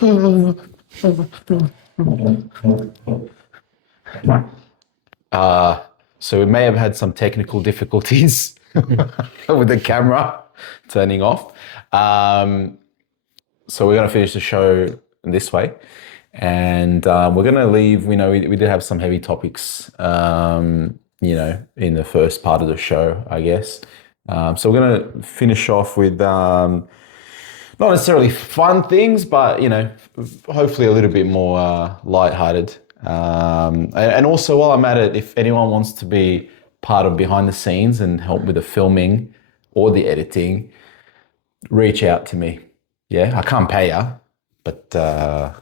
So we may have had some technical difficulties with the camera turning off. So we're going to finish the show this way. And we're going to leave, we did have some heavy topics, in the first part of the show, I guess. So we're going to finish off with not necessarily fun things, but, hopefully a little bit more lighthearted. And also while I'm at it, if anyone wants to be part of behind the scenes and help with the filming or the editing, reach out to me. Yeah, I can't pay you, but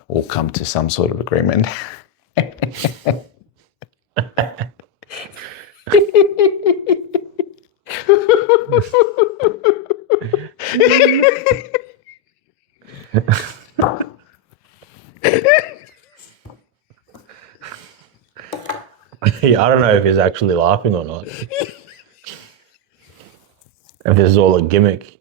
we'll come to some sort of agreement. Yeah, I don't know if he's actually laughing or not. If this is all a gimmick.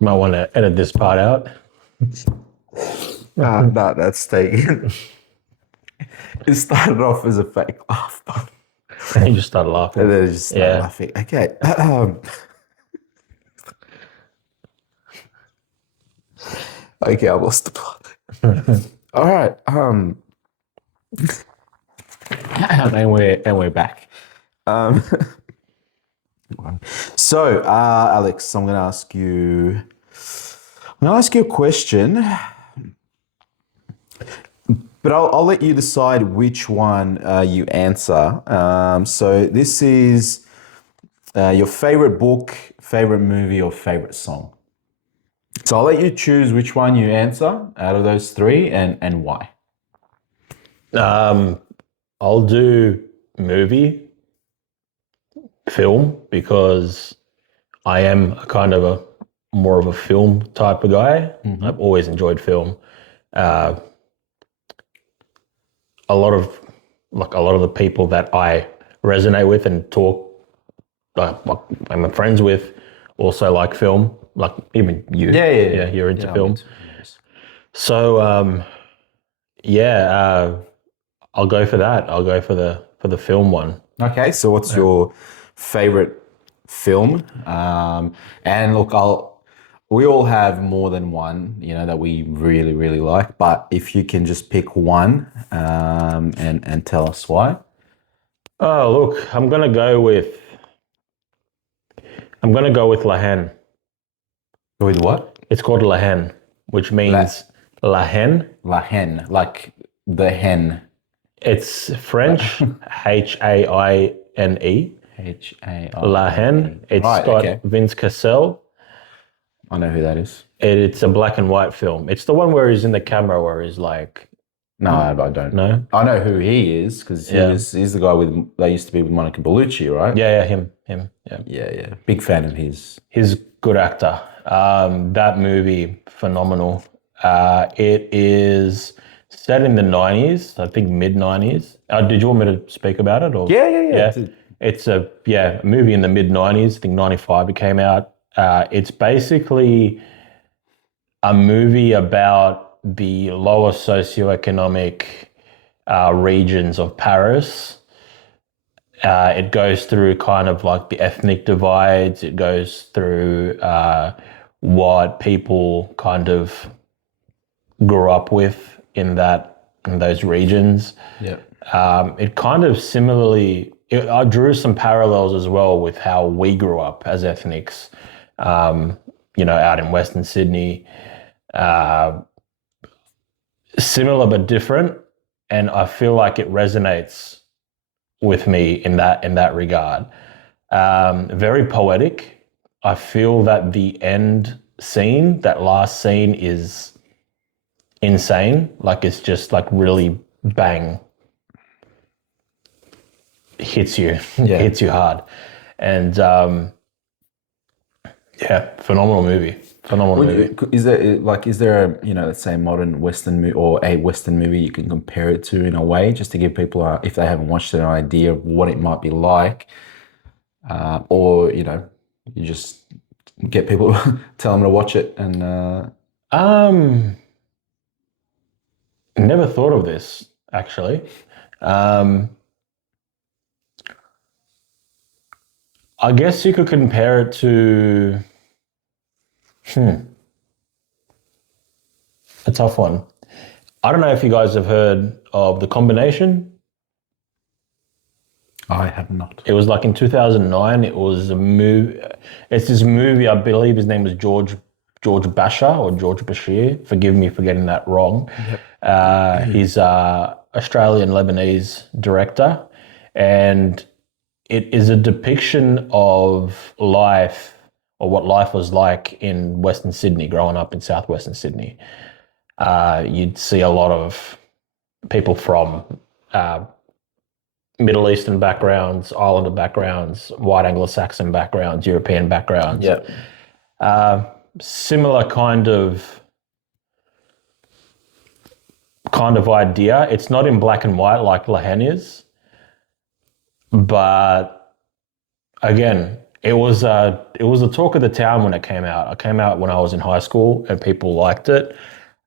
Might want to edit this part out. No, that's taken. It started off as a fake laugh, And you just started laughing. and then it just started laughing. Okay. Okay, I lost the plot. All right. And we're back. So, Alex, I'm going to ask you a question, but I'll let you decide which one you answer. So this is your favorite book, favorite movie, or favorite song. So I'll let you choose which one you answer out of those three and why. I'll do movie, film, because I am more of a film type of guy. Mm-hmm. I've always enjoyed film. A lot of the people that I resonate with and talk, I'm friends with, also like film. Like even you, yeah, you're into film. So I'll go for that. I'll go for the film one. Okay, so what's your favorite film? And look, we all have more than one, that we really, really like. But if you can just pick one, and tell us why. Oh, look, I'm gonna go with La Haine. With what? It's called La Haine, which means La Haine. La Haine, like the hen. It's French, Haine. La Haine. It's got Vince Cassel. I know who that is. It's a black and white film. It's the one where he's in the camera where he's like... No, I don't. No? I know who he is because he's the guy that used to be with Monica Bellucci, right? Yeah, him. Yeah. Big fan of his. He's a good actor. That movie, phenomenal. It is set in the 90s, I think mid-90s. Did you want me to speak about it? Or? Yeah. It's a movie in the mid-90s. I think 95 it came out. It's basically a movie about the lower socioeconomic regions of Paris. It goes through kind of like the ethnic divides. It goes through what people kind of grew up with in those regions. Yeah. It kind of similarly, I drew some parallels as well with how we grew up as ethnics, out in Western Sydney. Similar but different, and I feel like it resonates with me in that regard. Very poetic. I feel that the end scene, that last scene, is insane. Like it's just like really bang, hits you, hits you hard, and phenomenal movie. Phenomenal movie. Is there a, let's say modern Western movie or a Western movie you can compare it to in a way, just to give people, if they haven't watched it, an idea of what it might be like, or you just get people tell them to watch it and Um, Never thought of this actually. Um, I guess you could compare it to a tough one. I don't know if you guys have heard of The Combination. I have not. It was like in 2009. It was a movie. It's this movie. I believe his name was George Basher or George Bashir. Forgive me for getting that wrong. He's a Australian Lebanese director, and it is a depiction of life or what life was like in Western Sydney, growing up in southwestern Sydney. You'd see a lot of people from Middle Eastern backgrounds, Islander backgrounds, white Anglo-Saxon backgrounds, European backgrounds. Yeah. Similar kind of idea. It's not in black and white like Lahan is, but again, it was the talk of the town when it came out. It came out when I was in high school, and people liked it.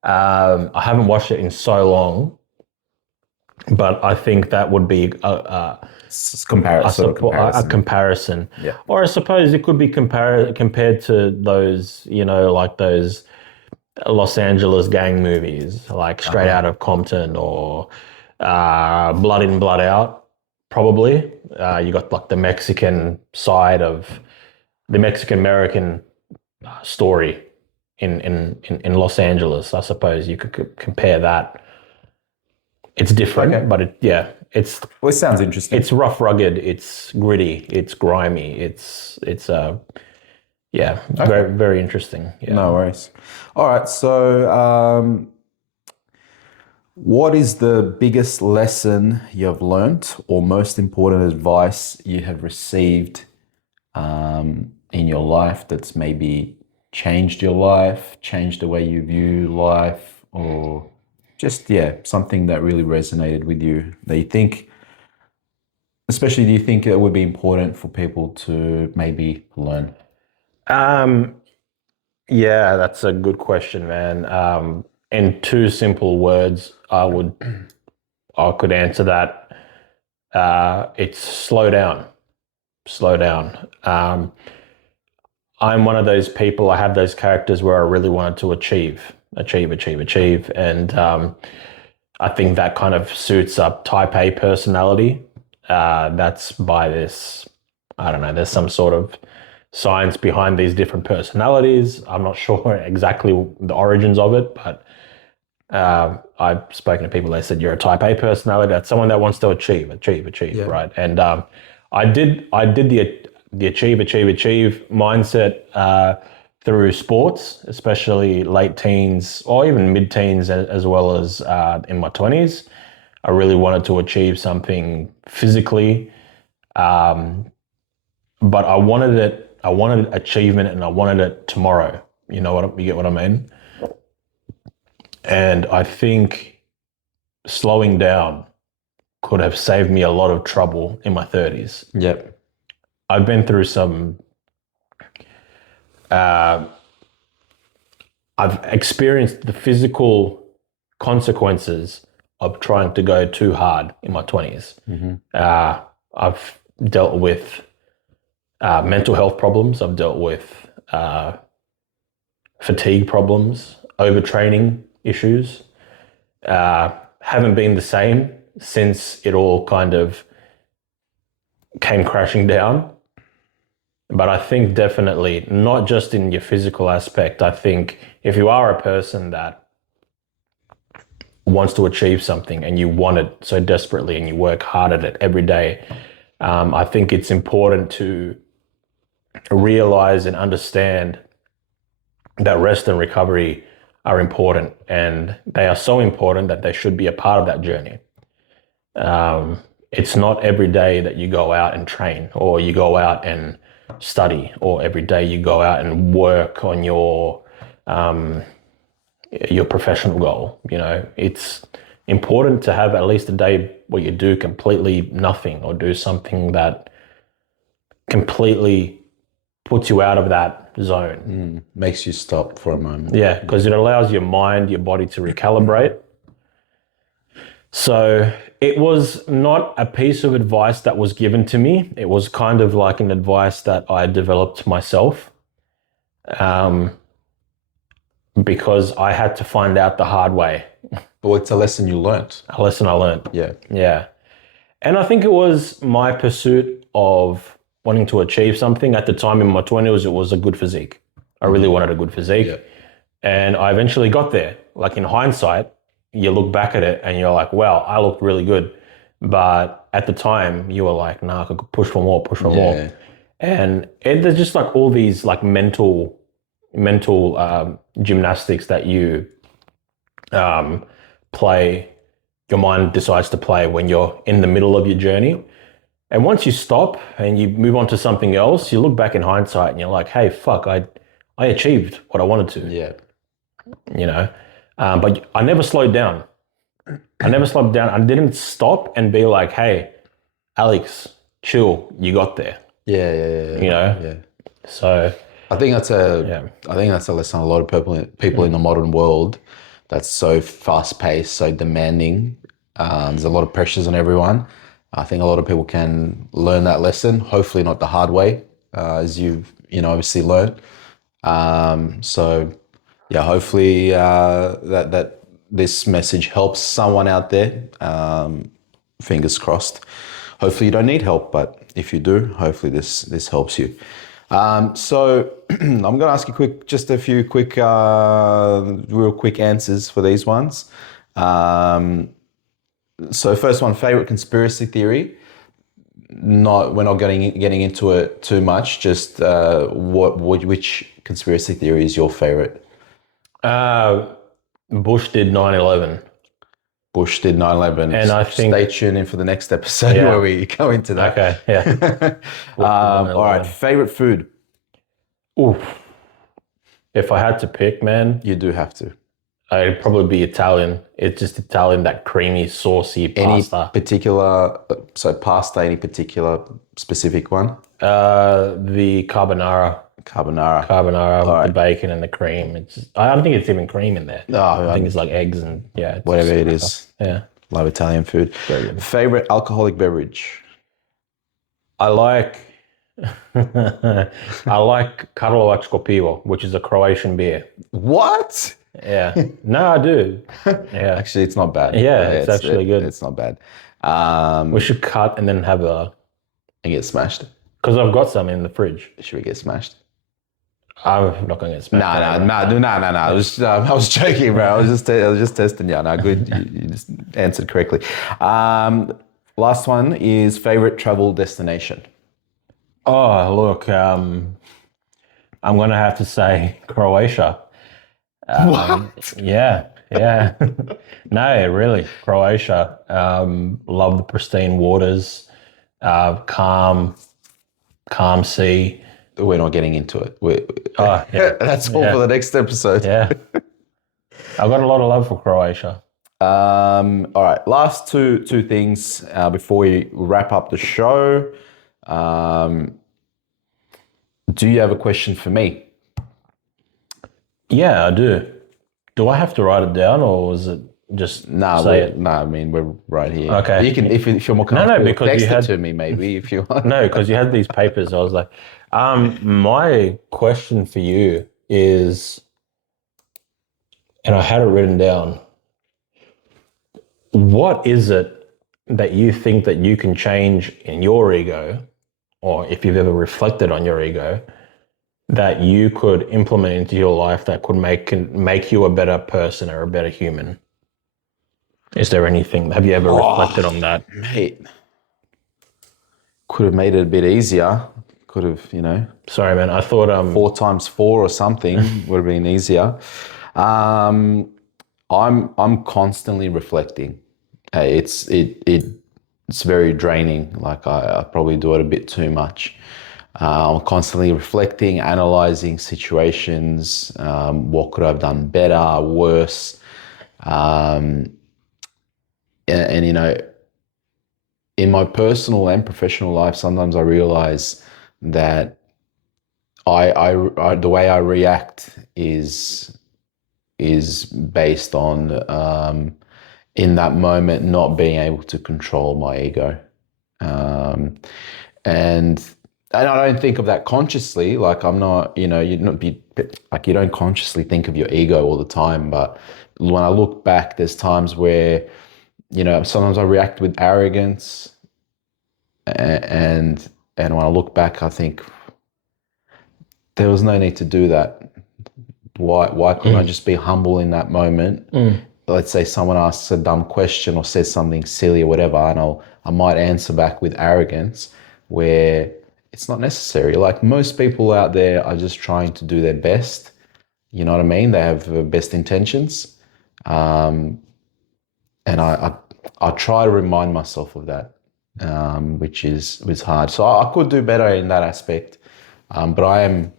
I haven't watched it in so long, but I think that would be a comparison. Yeah. Or I suppose it could be compared to those, like those Los Angeles gang movies, like Straight Out of Compton or Blood In, Blood Out, probably. You got like the Mexican side of the Mexican American story in Los Angeles. I suppose you could compare that. It's different, but it sounds interesting. It's rough, rugged, it's gritty, it's grimy, it's very, very interesting. Yeah. No worries. All right. So, what is the biggest lesson you've learnt or most important advice you have received in your life that's maybe changed your life, changed the way you view life, or just, something that really resonated with you that you think, especially do you think it would be important for people to maybe learn? Yeah, that's a good question, man. In two simple words, I could answer that. It's slow down. Slow down. I'm one of those people, I have those characters where I really wanted to achieve. And I think that kind of suits up type A personality. That's by this, I don't know, there's some sort of science behind these different personalities. I'm not sure exactly the origins of it, but I've spoken to people, they said, you're a type A personality. That's someone that wants to achieve, right? And I did the achieve mindset through sports, especially late teens or even mid-teens, as well as in my 20s. I really wanted to achieve something physically, but I wanted achievement, and I wanted it tomorrow. You get what I mean? And I think slowing down could have saved me a lot of trouble in my 30s. Yep. I've been through some, I've experienced the physical consequences of trying to go too hard in my 20s. Mm-hmm. I've dealt with mental health problems. I've dealt with fatigue problems, overtraining issues. Haven't been the same since it all kind of came crashing down. But I think definitely not just in your physical aspect. I think if you are a person that wants to achieve something and you want it so desperately and you work hard at it every day, I think it's important to realize and understand that rest and recovery are important, and they are so important that they should be a part of that journey. It's not every day that you go out and train, or you go out and study, or every day you go out and work on your your professional goal. You know, it's important to have at least a day where you do completely nothing or do something that completely puts you out of that zone. Makes you stop for a moment. Yeah, because it allows your mind, your body to recalibrate. So it was not a piece of advice that was given to me. It was kind of like an advice that I developed myself, because I had to find out the hard way. Well, it's a lesson you learnt. A lesson I learned. Yeah. Yeah. And I think it was my pursuit of wanting to achieve something. At the time in my 20s, it was a good physique. I really wanted a good physique. Yeah. And I eventually got there. Like in hindsight, you look back at it and you're like, wow, I looked really good. But at the time, you were like, nah, I could push for more, push for more. And there's just like all these like mental gymnastics that you play, your mind decides to play when you're in the middle of your journey. And once you stop and you move on to something else, you look back in hindsight and you're like, hey, fuck, I achieved what I wanted to. Yeah. You know, but I never slowed down. I didn't stop and be like, hey, Alex, chill, you got there. Yeah. You know? Yeah. So I think that's a lesson a lot of people in the modern world that's so fast paced, so demanding. There's a lot of pressures on everyone. I think a lot of people can learn that lesson, hopefully not the hard way, as you've obviously learned. So yeah, hopefully that this message helps someone out there. Fingers crossed. Hopefully you don't need help, but if you do, hopefully this helps you. So I'm going to ask you just a few real quick answers for these ones. So first one, favorite conspiracy theory. We're not getting into it too much. Just which conspiracy theory is your favorite? Bush did 9/11. Bush did 9/11. And I think... Stay tuned in for the next episode where we go into that. Okay, yeah. All right, favorite food? Oof. If I had to pick, man... You do have to. It'd probably be Italian. It's just Italian, that creamy, saucy pasta. Any particular specific one? The carbonara. Carbonara. With the bacon and the cream. I don't think it's even cream in there. No, I think it's like eggs and whatever it is. Yeah. Love Italian food. Favorite alcoholic beverage? I like Karlovačko pivo, which is a Croatian beer. What? Yeah. No, I do. Yeah. Actually, it's not bad. Yeah, it's actually good. It's not bad. We should cut and then have and get smashed. Because I've got some in the fridge. Should we get smashed? I'm not going to get smashed. No. I was joking, bro. I was just testing you. No, good. You just answered correctly. Last one is favorite travel destination. Oh, look, I'm going to have to say Croatia. What? Yeah. No, really, Croatia. Love the pristine waters, calm sea. We're not getting into it. That's all for the next episode. Yeah. I've got a lot of love for Croatia. All right, last two things before we wrap up the show. Do you have a question for me? Yeah, I do. Do I have to write it down, or is it just say it? No, I mean, we're right here. Okay. You can, if you're more comfortable, because text you had it to me maybe if you want. No, because you had these papers. I was like, my question for you is, and I had it written down, what is it that you think that you can change in your ego, or if you've ever reflected on your ego, that you could implement into your life that could make you a better person or a better human? Is there anything? Have you ever reflected on that? Mate, could have made it a bit easier. Could have, Sorry, man. I thought 4 times 4 or something would have been easier. I'm constantly reflecting. It's very draining. Like I probably do it a bit too much. I'm constantly reflecting, analyzing situations. What could I have done better, worse? Um, and, in my personal and professional life, sometimes I realize that the way I react is based on in that moment not being able to control my ego. Um, and and I don't think of that consciously. Like I'm not, you'd not be like you don't consciously think of your ego all the time. But when I look back, there's times where sometimes I react with arrogance, and when I look back, I think there was no need to do that. Why couldn't I just be humble in that moment? Let's say someone asks a dumb question or says something silly or whatever, and I might answer back with arrogance where it's not necessary. Like most people out there are just trying to do their best. You know what I mean? They have best intentions. And I try to remind myself of that, which is hard. So I could do better in that aspect. But I'm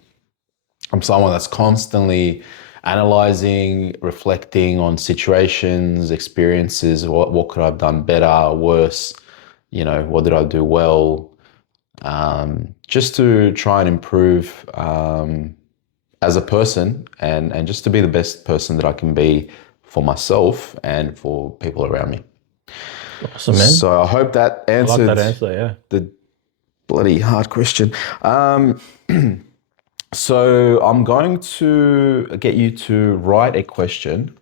someone that's constantly analyzing, reflecting on situations, experiences. What could I have done better, worse? What did I do well? Just to try and improve as a person, and just to be the best person that I can be for myself and for people around me. Awesome, man. So I hope that I like answered that answer, yeah. the bloody hard question. So I'm going to get you to write a question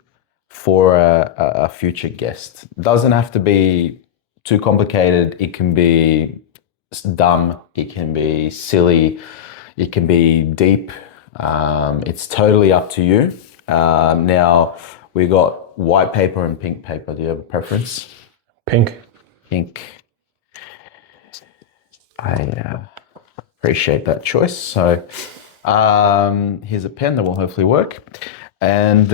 for a future guest. Doesn't have to be too complicated. It can be dumb. It can be silly. It can be deep. It's totally up to you. Now we got white paper and pink paper. Do you have a preference? Pink. Pink. I appreciate that choice. So here's a pen that will hopefully work. And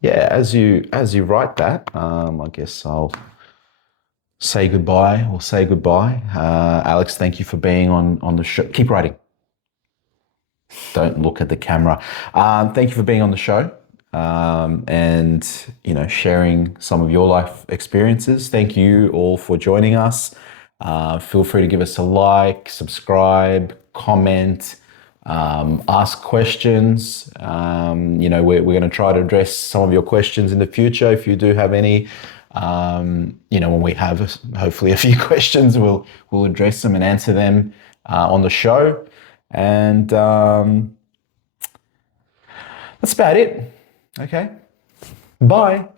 yeah, as you write that, I guess I'll say goodbye. We'll say goodbye. Alex, thank you for being on the show. Keep writing. Don't look at the camera. Thank you for being on the show, and sharing some of your life experiences. Thank you all for joining us. Feel free to give us a like, subscribe, comment, ask questions. We're going to try to address some of your questions in the future. If you do have any, when we have hopefully a few questions, we'll address them and answer them on the show. And that's about it. Okay. Bye.